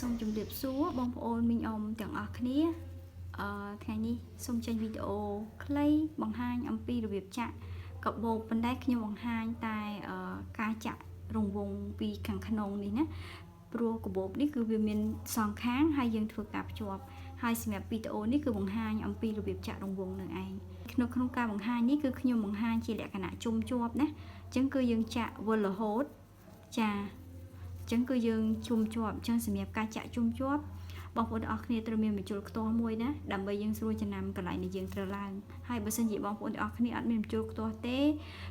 សូមជម្រាបសួរបងប្អូនមីងអ៊ំទាំងអស់គ្នាថ្ងៃនេះសូមចេញវីដេអូខ្លីបង្ហាញអំពីរបៀបចាក់កាបូបប៉ុន្តែខ្ញុំបង្ហាញតែការចាក់រង្វង់ពីខាងក្នុងនេះណាព្រោះកាបូបនេះគឺវាមានសងខាងហើយយើងធ្វើការភ្ជាប់ហើយសម្រាប់វីដេអូនេះគឺបង្ហាញអំពីរបៀបចាក់រង្វង់នឹងឯងក្នុងការបង្ហាញនេះគឺខ្ញុំបង្ហាញជាលក្ខណៈជុំជាប់ណាអញ្ចឹងគឺយើងចាក់វិលរហូតចាអញ្ចឹងគឺយើងជុំជាប់អញ្ចឹងសម្រាប់ការចាក់ជុំជាប់បងប្អូនទាំងអស់គ្នាត្រូវមានម្ជុលខ្ទាស់មួយណាដើម្បីយើងស្រួលចំណាំកន្លែងដែលយើងត្រូវឡើងហើយបើសិនជាបងប្អូនទាំងអស់គ្នាអត់មានម្ជុលខ្ទាស់ទេ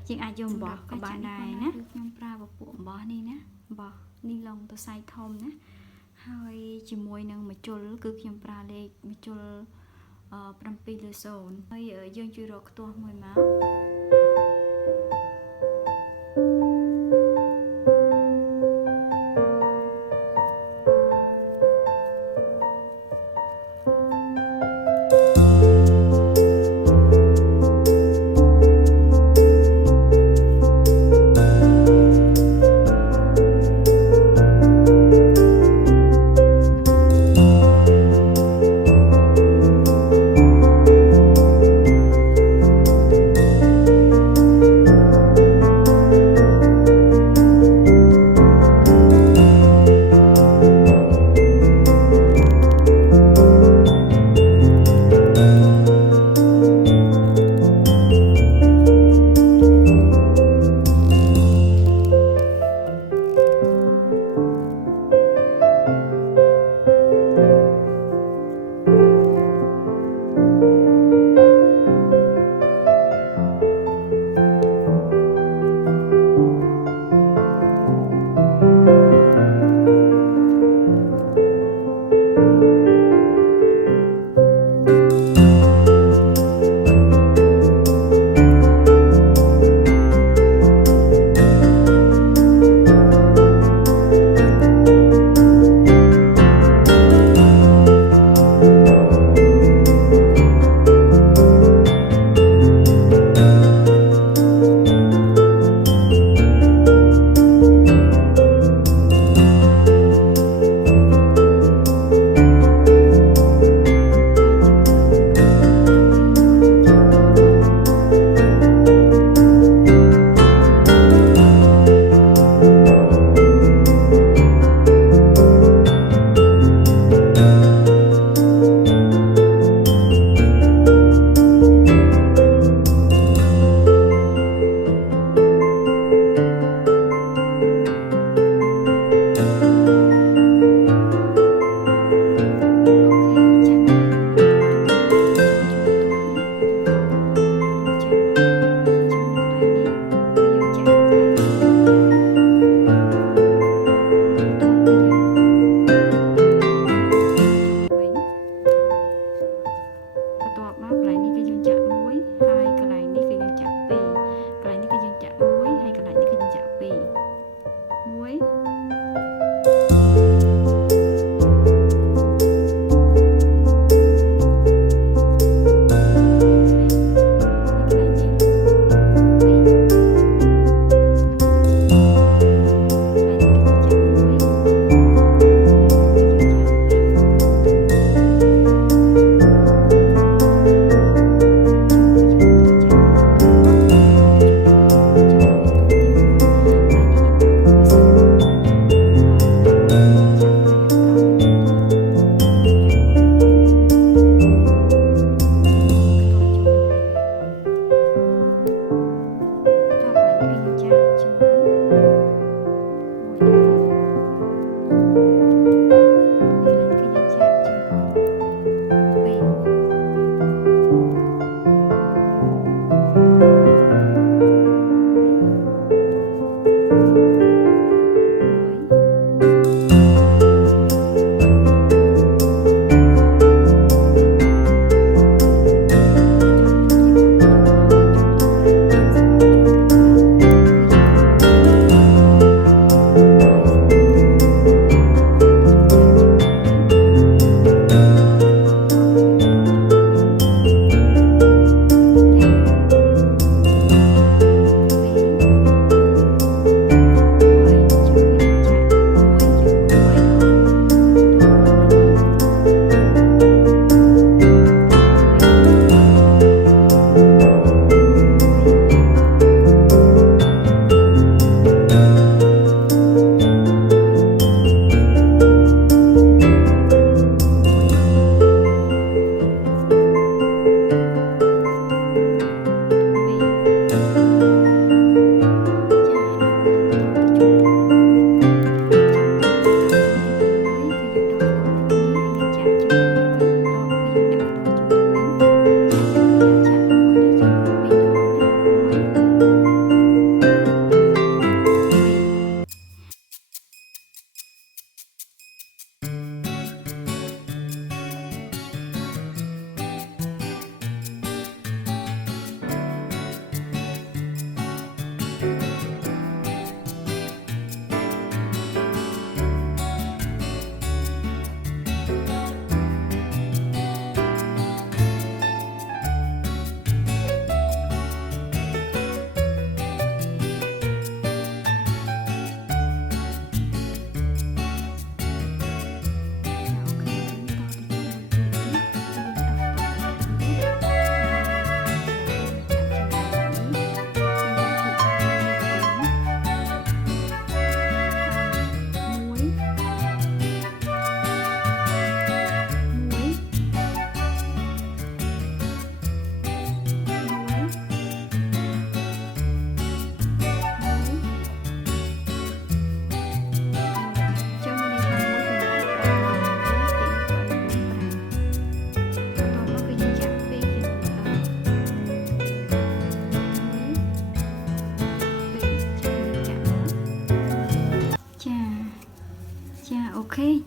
យើងអាចយកអំបោះក៏បានដែរណាខ្ញុំប្រើពពួកអំបោះនេះណាអំបោះនីឡុងទៅសាយធំណាហើយជាមួយនឹងម្ជុលគឺខ្ញុំប្រើលេខម្ជុល7 លើ 0ហើយយើងជួយរកខ្ទាស់មួយមក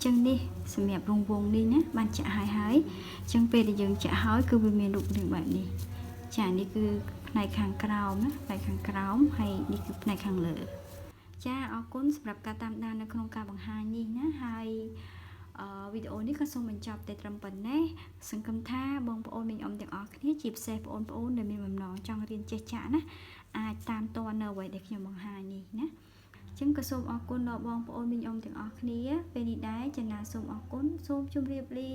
ចឹងនេះសម្រាប់រង្វង់នេះណាបានចាក់ហើយចឹងពេលដែលយើងចាក់ហើយគឺវាមានរូបរាងបែបនេះចានេះគឺផ្នែកខាងក្រោមណាផ្នែកខាងក្រោមហើយនេះគឺផ្នែកខាងលើចាអរគុណសម្រាប់ការតាមដាននៅក្នុងការបង្ហាញនេះណាហើយវីដេអូនេះក៏សូមបញ្ចប់តែត្រឹមប៉ុណ្ណេះសង្ឃឹមថាបងប្អូនមីងអ៊ំទាំងអស់គ្នាជាពិសេសបងប្អូនដែលមានបំណងចង់រៀនចេះចាក់ណាអាចតាមទាន់នៅអ្វីដែលខ្ញុំបង្ហាញនេះណាចឹងក៏សូមអរគុណដល់បងប្អូនមីងអ៊ំទាំងអស់គ្នាពេលនេះដែរចំណាសូមអរគុណសូមជម្រាបលា